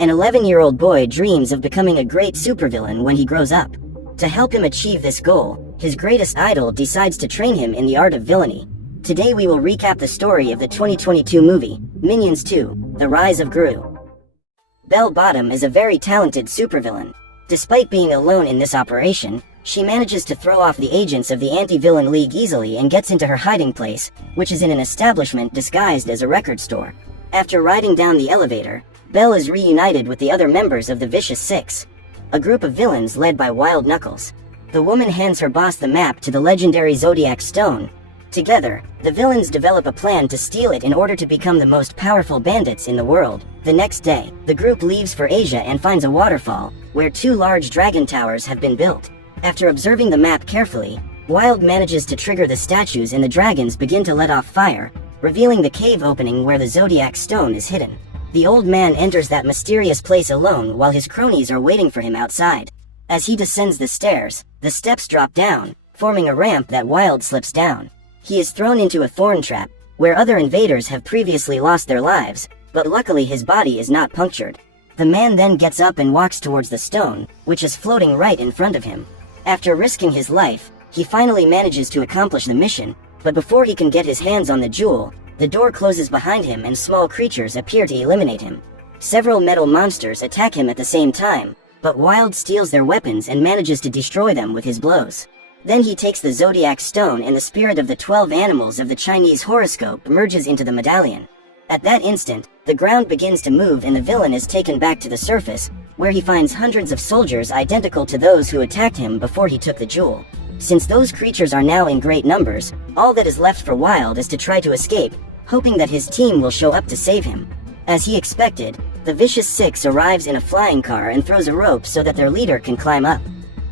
An 11-year-old boy dreams of becoming a great supervillain when he grows up. To help him achieve this goal, his greatest idol decides to train him in the art of villainy. Today we will recap the story of the 2022 movie, Minions 2: The Rise of Gru. Bell Bottom is a very talented supervillain. Despite being alone in this operation, she manages to throw off the agents of the anti-villain league easily and gets into her hiding place, which is in an establishment disguised as a record store. After riding down the elevator, Bell is reunited with the other members of the Vicious Six, a group of villains led by Wild Knuckles. The woman hands her boss the map to the legendary Zodiac Stone. Together, the villains develop a plan to steal it in order to become the most powerful bandits in the world. The next day, the group leaves for Asia and finds a waterfall, where 2 large dragon towers have been built. After observing the map carefully, Wild manages to trigger the statues and the dragons begin to let off fire, revealing the cave opening where the Zodiac Stone is hidden. The old man enters that mysterious place alone while his cronies are waiting for him outside. As he descends the stairs, the steps drop down, forming a ramp that Wild slips down. He is thrown into a thorn trap, where other invaders have previously lost their lives, but luckily his body is not punctured. The man then gets up and walks towards the stone, which is floating right in front of him. After risking his life, he finally manages to accomplish the mission, but before he can get his hands on the jewel, the door closes behind him and small creatures appear to eliminate him. Several metal monsters attack him at the same time, but Wild steals their weapons and manages to destroy them with his blows. Then he takes the Zodiac Stone and the spirit of the 12 animals of the Chinese horoscope merges into the medallion. At that instant, the ground begins to move and the villain is taken back to the surface, where he finds hundreds of soldiers identical to those who attacked him before he took the jewel. Since those creatures are now in great numbers, all that is left for Wild is to try to escape, hoping that his team will show up to save him. As he expected, the Vicious Six arrives in a flying car and throws a rope so that their leader can climb up.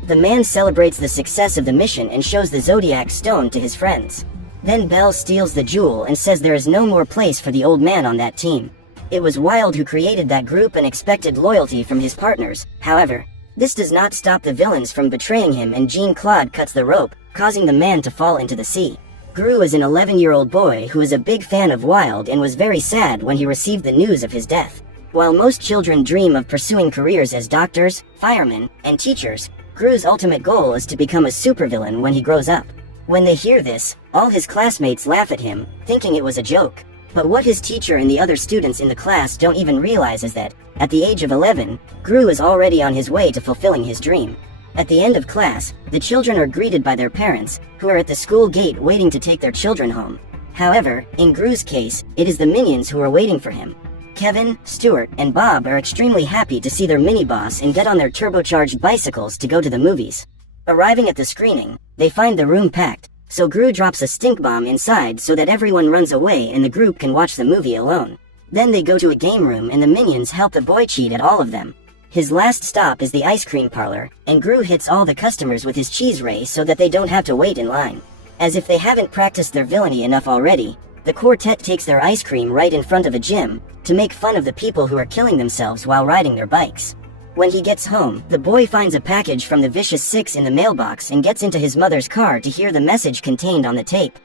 The man celebrates the success of the mission and shows the Zodiac Stone to his friends. Then Bell steals the jewel and says there is no more place for the old man on that team. It was Wild who created that group and expected loyalty from his partners. However, this does not stop the villains from betraying him and Jean-Claude cuts the rope, causing the man to fall into the sea. Gru is an 11-year-old boy who is a big fan of Wild and was very sad when he received the news of his death. While most children dream of pursuing careers as doctors, firemen, and teachers, Gru's ultimate goal is to become a supervillain when he grows up. When they hear this, all his classmates laugh at him, thinking it was a joke. But what his teacher and the other students in the class don't even realize is that, at the age of 11, Gru is already on his way to fulfilling his dream. At the end of class, the children are greeted by their parents, who are at the school gate waiting to take their children home. However, in Gru's case, it is the minions who are waiting for him. Kevin, Stuart, and Bob are extremely happy to see their mini-boss and get on their turbocharged bicycles to go to the movies. Arriving at the screening, they find the room packed, so Gru drops a stink bomb inside so that everyone runs away and the group can watch the movie alone. Then they go to a game room and the minions help the boy cheat at all of them. His last stop is the ice cream parlor, and Gru hits all the customers with his cheese ray so that they don't have to wait in line. As if they haven't practiced their villainy enough already, the quartet takes their ice cream right in front of a gym, to make fun of the people who are killing themselves while riding their bikes. When he gets home, the boy finds a package from the Vicious Six in the mailbox and gets into his mother's car to hear the message contained on the tape.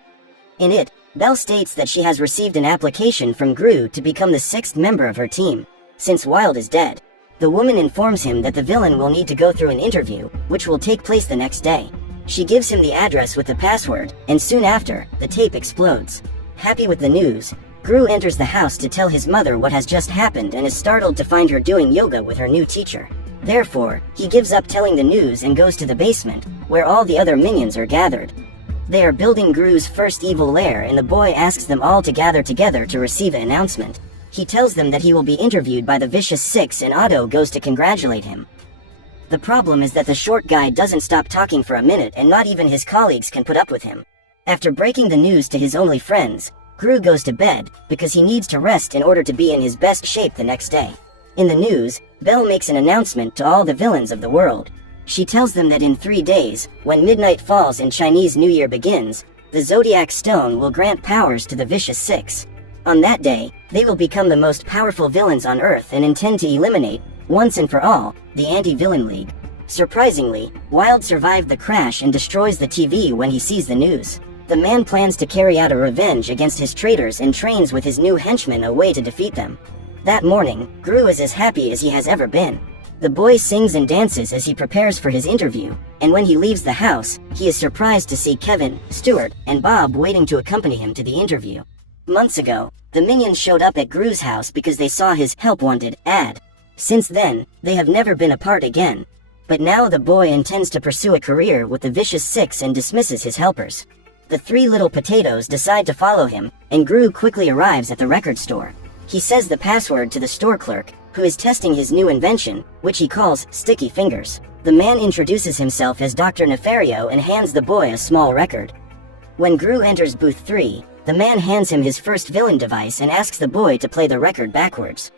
In it, Belle states that she has received an application from Gru to become the 6th member of her team, since Wild is dead. The woman informs him that the villain will need to go through an interview, which will take place the next day. She gives him the address with the password, and soon after, the tape explodes. Happy with the news, Gru enters the house to tell his mother what has just happened and is startled to find her doing yoga with her new teacher. Therefore, he gives up telling the news and goes to the basement, where all the other minions are gathered. They are building Gru's first evil lair and the boy asks them all to gather together to receive an announcement. He tells them that he will be interviewed by the Vicious Six and Otto goes to congratulate him. The problem is that the short guy doesn't stop talking for a minute and not even his colleagues can put up with him. After breaking the news to his only friends, Gru goes to bed, because he needs to rest in order to be in his best shape the next day. In the news, Belle makes an announcement to all the villains of the world. She tells them that in 3 days, when midnight falls and Chinese New Year begins, the Zodiac Stone will grant powers to the Vicious Six. On that day, they will become the most powerful villains on Earth and intend to eliminate, once and for all, the Anti-Villain League. Surprisingly, Wild survived the crash and destroys the TV when he sees the news. The man plans to carry out a revenge against his traitors and trains with his new henchmen a way to defeat them. That morning, Gru is as happy as he has ever been. The boy sings and dances as he prepares for his interview, and when he leaves the house, he is surprised to see Kevin, Stuart, and Bob waiting to accompany him to the interview. Months ago, the minions showed up at Gru's house because they saw his "Help Wanted" ad. Since then, they have never been apart again. But now the boy intends to pursue a career with the Vicious Six and dismisses his helpers. The three little potatoes decide to follow him, and Gru quickly arrives at the record store. He says the password to the store clerk, who is testing his new invention, which he calls Sticky Fingers. The man introduces himself as Dr. Nefario and hands the boy a small record. When Gru enters booth 3, the man hands him his first villain device and asks the boy to play the record backwards.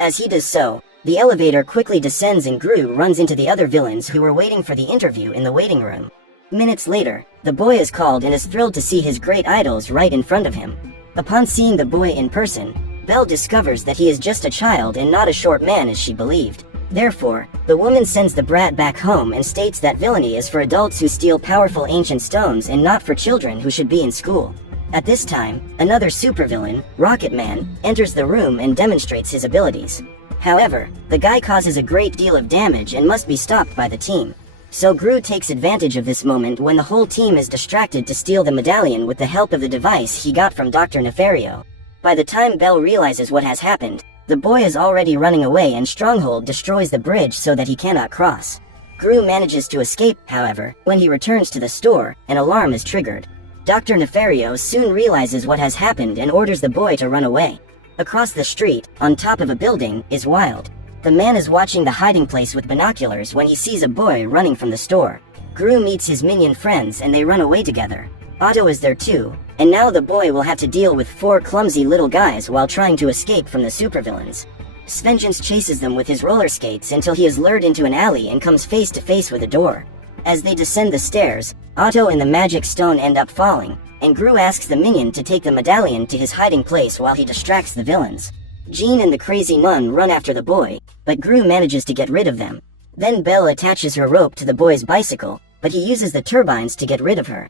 As he does so, the elevator quickly descends and Gru runs into the other villains who were waiting for the interview in the waiting room. Minutes later, the boy is called and is thrilled to see his great idols right in front of him. Upon seeing the boy in person, Belle discovers that he is just a child and not a short man as she believed. Therefore, the woman sends the brat back home and states that villainy is for adults who steal powerful ancient stones and not for children who should be in school. At this time, another supervillain, Rocket Man, enters the room and demonstrates his abilities. However, the guy causes a great deal of damage and must be stopped by the team. So Gru takes advantage of this moment when the whole team is distracted to steal the medallion with the help of the device he got from Dr. Nefario. By the time Belle realizes what has happened, the boy is already running away and Stronghold destroys the bridge so that he cannot cross. Gru manages to escape, however, when he returns to the store, an alarm is triggered. Dr. Nefario soon realizes what has happened and orders the boy to run away. Across the street, on top of a building, is Wild. The man is watching the hiding place with binoculars when he sees a boy running from the store. Gru meets his minion friends and they run away together. Otto is there too, and now the boy will have to deal with 4 clumsy little guys while trying to escape from the supervillains. Svengeance chases them with his roller skates until he is lured into an alley and comes face to face with a door. As they descend the stairs, Otto and the magic stone end up falling, and Gru asks the minion to take the medallion to his hiding place while he distracts the villains. Jean and the crazy nun run after the boy, but Gru manages to get rid of them. Then Belle attaches her rope to the boy's bicycle, but he uses the turbines to get rid of her.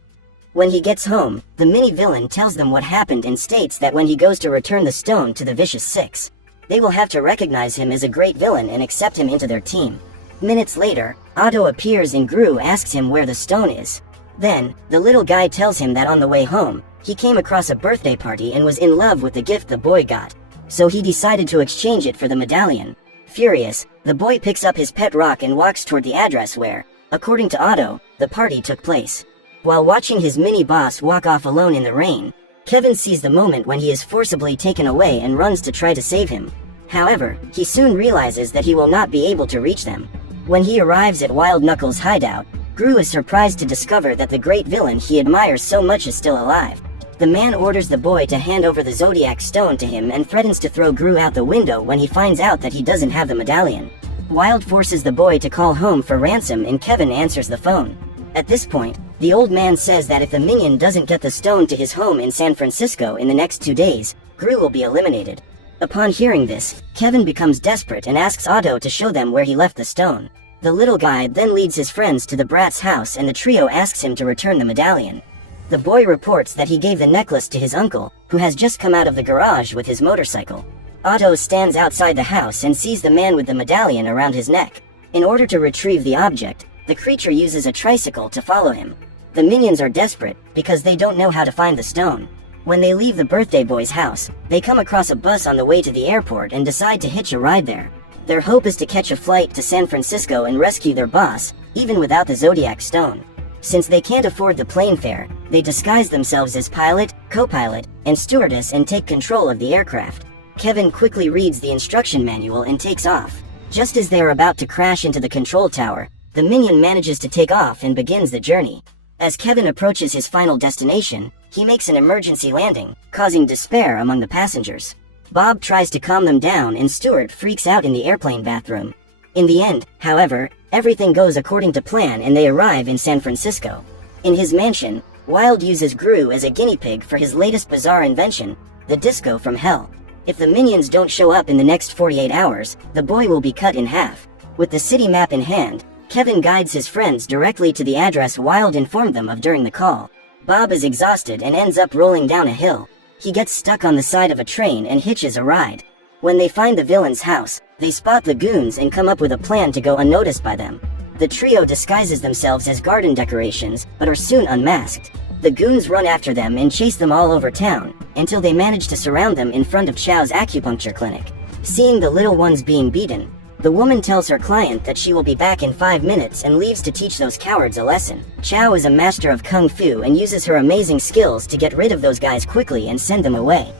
When he gets home, the mini-villain tells them what happened and states that when he goes to return the stone to the Vicious Six, they will have to recognize him as a great villain and accept him into their team. Minutes later, Otto appears and Gru asks him where the stone is. Then, the little guy tells him that on the way home, he came across a birthday party and was in love with the gift the boy got. So he decided to exchange it for the medallion. Furious, the boy picks up his pet rock and walks toward the address where, according to Otto, the party took place. While watching his mini-boss walk off alone in the rain, Kevin sees the moment when he is forcibly taken away and runs to try to save him. However, he soon realizes that he will not be able to reach them. When he arrives at Wild Knuckles' hideout, Gru is surprised to discover that the great villain he admires so much is still alive. The man orders the boy to hand over the Zodiac Stone to him and threatens to throw Gru out the window when he finds out that he doesn't have the medallion. Wild forces the boy to call home for ransom and Kevin answers the phone. At this point, the old man says that if the minion doesn't get the stone to his home in San Francisco in the next 2 days, Gru will be eliminated. Upon hearing this, Kevin becomes desperate and asks Otto to show them where he left the stone. The little guy then leads his friends to the brat's house and the trio asks him to return the medallion. The boy reports that he gave the necklace to his uncle, who has just come out of the garage with his motorcycle. Otto stands outside the house and sees the man with the medallion around his neck. In order to retrieve the object, the creature uses a tricycle to follow him. The minions are desperate, because they don't know how to find the stone. When they leave the birthday boy's house, they come across a bus on the way to the airport and decide to hitch a ride there. Their hope is to catch a flight to San Francisco and rescue their boss, even without the Zodiac Stone. Since they can't afford the plane fare, they disguise themselves as pilot, co-pilot, and stewardess and take control of the aircraft. Kevin quickly reads the instruction manual and takes off. Just as they are about to crash into the control tower, the minion manages to take off and begins the journey. As Kevin approaches his final destination, he makes an emergency landing, causing despair among the passengers. Bob tries to calm them down and Stuart freaks out in the airplane bathroom. In the end, however, everything goes according to plan and they arrive in San Francisco. In his mansion, Wild uses Gru as a guinea pig for his latest bizarre invention, the disco from hell. If the minions don't show up in the next 48 hours, the boy will be cut in half. With the city map in hand, Kevin guides his friends directly to the address Wild informed them of during the call. Bob is exhausted and ends up rolling down a hill. He gets stuck on the side of a train and hitches a ride. When they find the villain's house, they spot the goons and come up with a plan to go unnoticed by them. The trio disguises themselves as garden decorations, but are soon unmasked. The goons run after them and chase them all over town, until they manage to surround them in front of Chow's acupuncture clinic. Seeing the little ones being beaten, the woman tells her client that she will be back in 5 minutes and leaves to teach those cowards a lesson. Chow is a master of kung fu and uses her amazing skills to get rid of those guys quickly and send them away.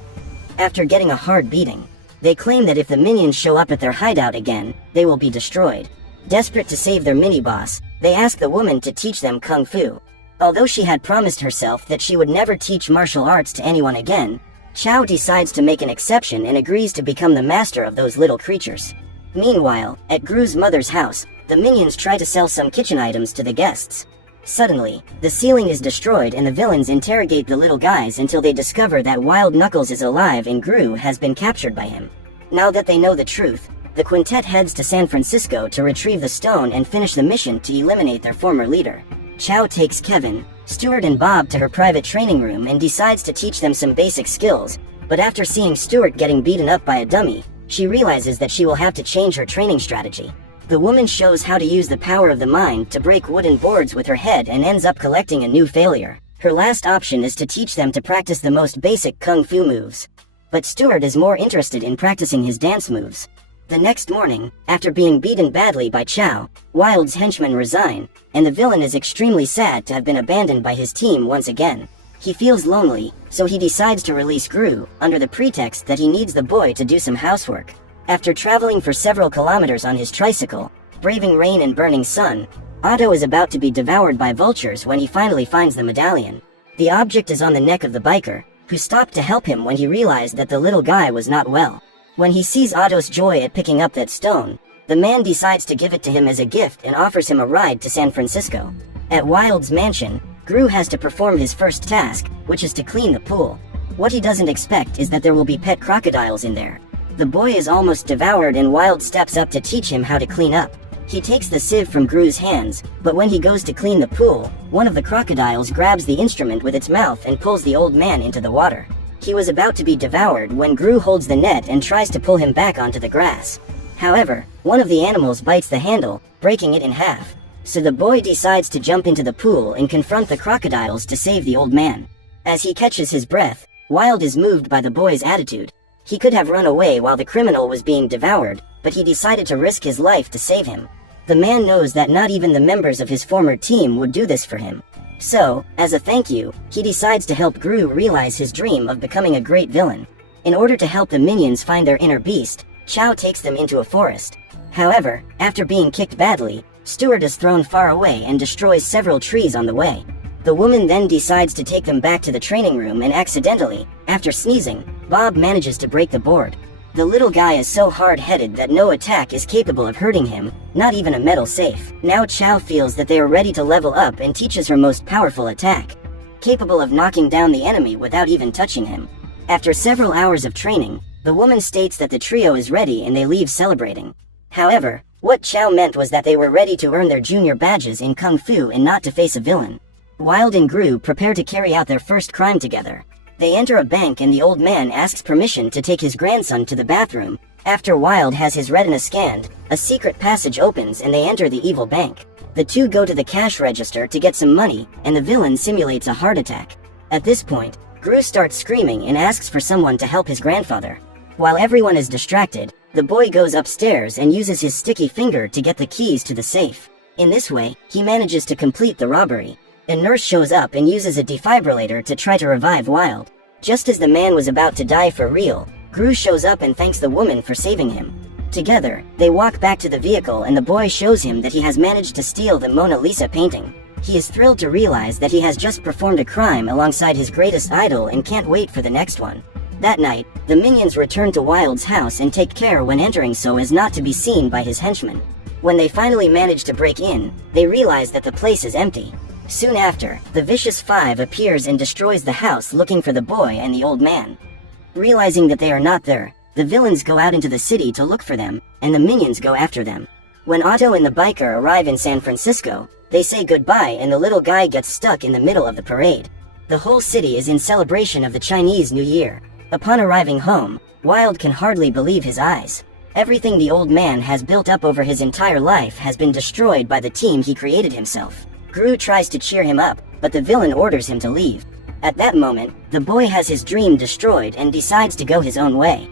After getting a hard beating, they claim that if the minions show up at their hideout again, they will be destroyed. Desperate to save their mini-boss, they ask the woman to teach them kung fu. Although she had promised herself that she would never teach martial arts to anyone again, Chow decides to make an exception and agrees to become the master of those little creatures. Meanwhile, at Gru's mother's house, the minions try to sell some kitchen items to the guests. Suddenly, the ceiling is destroyed and the villains interrogate the little guys until they discover that Wild Knuckles is alive and Gru has been captured by him. Now that they know the truth, the quintet heads to San Francisco to retrieve the stone and finish the mission to eliminate their former leader. Chow takes Kevin, Stuart and Bob to her private training room and decides to teach them some basic skills, but after seeing Stuart getting beaten up by a dummy, she realizes that she will have to change her training strategy. The woman shows how to use the power of the mind to break wooden boards with her head and ends up collecting a new failure. Her last option is to teach them to practice the most basic kung fu moves. But Stuart is more interested in practicing his dance moves. The next morning, after being beaten badly by Chow, Wild's henchmen resign, and the villain is extremely sad to have been abandoned by his team once again. He feels lonely, so he decides to release Gru, under the pretext that he needs the boy to do some housework. After traveling for several kilometers on his tricycle, braving rain and burning sun, Otto is about to be devoured by vultures when he finally finds the medallion. The object is on the neck of the biker, who stopped to help him when he realized that the little guy was not well. When he sees Otto's joy at picking up that stone, the man decides to give it to him as a gift and offers him a ride to San Francisco. At Wild's mansion, Gru has to perform his first task, which is to clean the pool. What he doesn't expect is that there will be pet crocodiles in there. The boy is almost devoured and Wild steps up to teach him how to clean up. He takes the sieve from Gru's hands, but when he goes to clean the pool, one of the crocodiles grabs the instrument with its mouth and pulls the old man into the water. He was about to be devoured when Gru holds the net and tries to pull him back onto the grass. However, one of the animals bites the handle, breaking it in half. So the boy decides to jump into the pool and confront the crocodiles to save the old man. As he catches his breath, Wild is moved by the boy's attitude. He could have run away while the criminal was being devoured, but he decided to risk his life to save him. The man knows that not even the members of his former team would do this for him. So, as a thank you, he decides to help Gru realize his dream of becoming a great villain. In order to help the minions find their inner beast, Chow takes them into a forest. However, after being kicked badly, Stuart is thrown far away and destroys several trees on the way. The woman then decides to take them back to the training room and accidentally, after sneezing, Bob manages to break the board. The little guy is so hard-headed that no attack is capable of hurting him, not even a metal safe. Now Chow feels that they are ready to level up and teaches her most powerful attack, capable of knocking down the enemy without even touching him. After several hours of training, the woman states that the trio is ready and they leave celebrating. However, what Chow meant was that they were ready to earn their junior badges in Kung Fu and not to face a villain. Wild and Gru prepare to carry out their first crime together. They enter a bank and the old man asks permission to take his grandson to the bathroom. After Wild has his retina scanned, a secret passage opens and they enter the evil bank. The two go to the cash register to get some money, and the villain simulates a heart attack. At this point, Gru starts screaming and asks for someone to help his grandfather. While everyone is distracted, the boy goes upstairs and uses his sticky finger to get the keys to the safe. In this way, he manages to complete the robbery. A nurse shows up and uses a defibrillator to try to revive Wild. Just as the man was about to die for real, Gru shows up and thanks the woman for saving him. Together, they walk back to the vehicle and the boy shows him that he has managed to steal the Mona Lisa painting. He is thrilled to realize that he has just performed a crime alongside his greatest idol and can't wait for the next one. That night, the minions return to Wild's house and take care when entering so as not to be seen by his henchmen. When they finally manage to break in, they realize that the place is empty. Soon after, the Vicious Five appears and destroys the house looking for the boy and the old man. Realizing that they are not there, the villains go out into the city to look for them, and the minions go after them. When Otto and the biker arrive in San Francisco, they say goodbye and the little guy gets stuck in the middle of the parade. The whole city is in celebration of the Chinese New Year. Upon arriving home, Wild can hardly believe his eyes. Everything the old man has built up over his entire life has been destroyed by the team he created himself. Gru tries to cheer him up, but the villain orders him to leave. At that moment, the boy has his dream destroyed and decides to go his own way.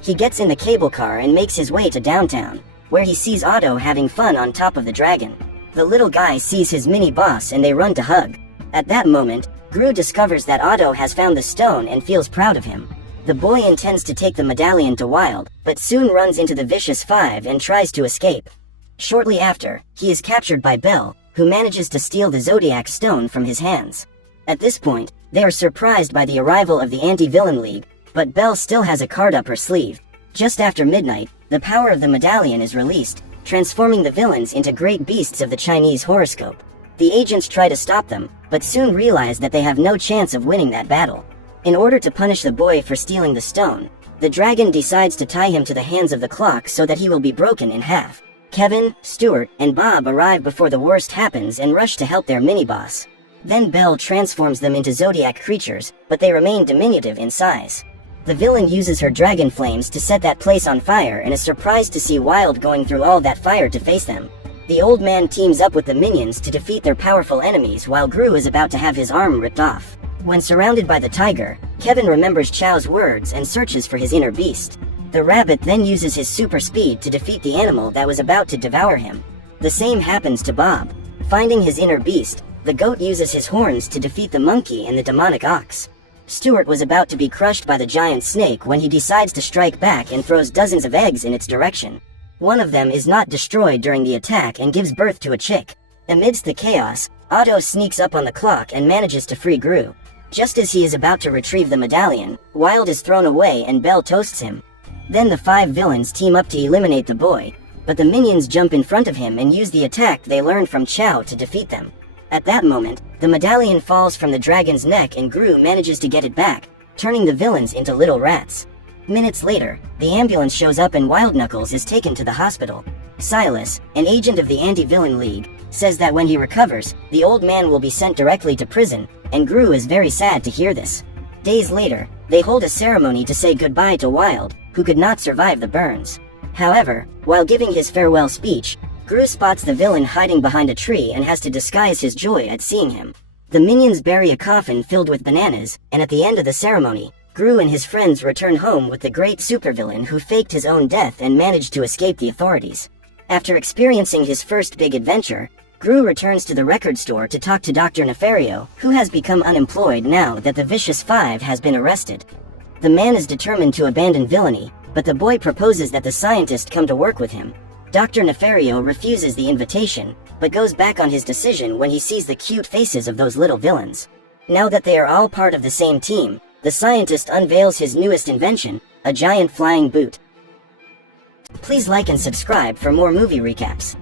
He gets in the cable car and makes his way to downtown, where he sees Otto having fun on top of the dragon. The little guy sees his mini-boss and they run to hug. At that moment, Gru discovers that Otto has found the stone and feels proud of him. The boy intends to take the medallion to Wild, but soon runs into the Vicious Five and tries to escape. Shortly after, he is captured by Belle, who manages to steal the Zodiac Stone from his hands. At this point, they are surprised by the arrival of the Anti-Villain League, but Belle still has a card up her sleeve. Just after midnight, the power of the medallion is released, transforming the villains into great beasts of the Chinese horoscope. The agents try to stop them, but soon realize that they have no chance of winning that battle. In order to punish the boy for stealing the stone, the dragon decides to tie him to the hands of the clock so that he will be broken in half. Kevin, Stuart, and Bob arrive before the worst happens and rush to help their mini-boss. Then Belle transforms them into Zodiac creatures, but they remain diminutive in size. The villain uses her dragon flames to set that place on fire and is surprised to see Wild going through all that fire to face them. The old man teams up with the minions to defeat their powerful enemies while Gru is about to have his arm ripped off. When surrounded by the tiger, Kevin remembers Chow's words and searches for his inner beast. The rabbit then uses his super speed to defeat the animal that was about to devour him. The same happens to Bob. Finding his inner beast, the goat uses his horns to defeat the monkey and the demonic ox. Stuart was about to be crushed by the giant snake when he decides to strike back and throws dozens of eggs in its direction. One of them is not destroyed during the attack and gives birth to a chick. Amidst the chaos, Otto sneaks up on the clock and manages to free Gru. Just as he is about to retrieve the medallion, Wild is thrown away and Belle toasts him. Then the five villains team up to eliminate the boy, but the minions jump in front of him and use the attack they learned from Chow to defeat them. At that moment, the medallion falls from the dragon's neck and Gru manages to get it back, turning the villains into little rats. Minutes later, the ambulance shows up and Wild Knuckles is taken to the hospital. Silas, an agent of the Anti-Villain League, says that when he recovers, the old man will be sent directly to prison, and Gru is very sad to hear this. Days later, they hold a ceremony to say goodbye to Wild, who could not survive the burns. However, while giving his farewell speech, Gru spots the villain hiding behind a tree and has to disguise his joy at seeing him. The minions bury a coffin filled with bananas, and at the end of the ceremony, Gru and his friends return home with the great supervillain who faked his own death and managed to escape the authorities. After experiencing his first big adventure, Gru returns to the record store to talk to Dr. Nefario, who has become unemployed now that the Vicious Five has been arrested. The man is determined to abandon villainy, but the boy proposes that the scientist come to work with him. Dr. Nefario refuses the invitation, but goes back on his decision when he sees the cute faces of those little villains. Now that they are all part of the same team, the scientist unveils his newest invention, a giant flying boot. Please like and subscribe for more movie recaps.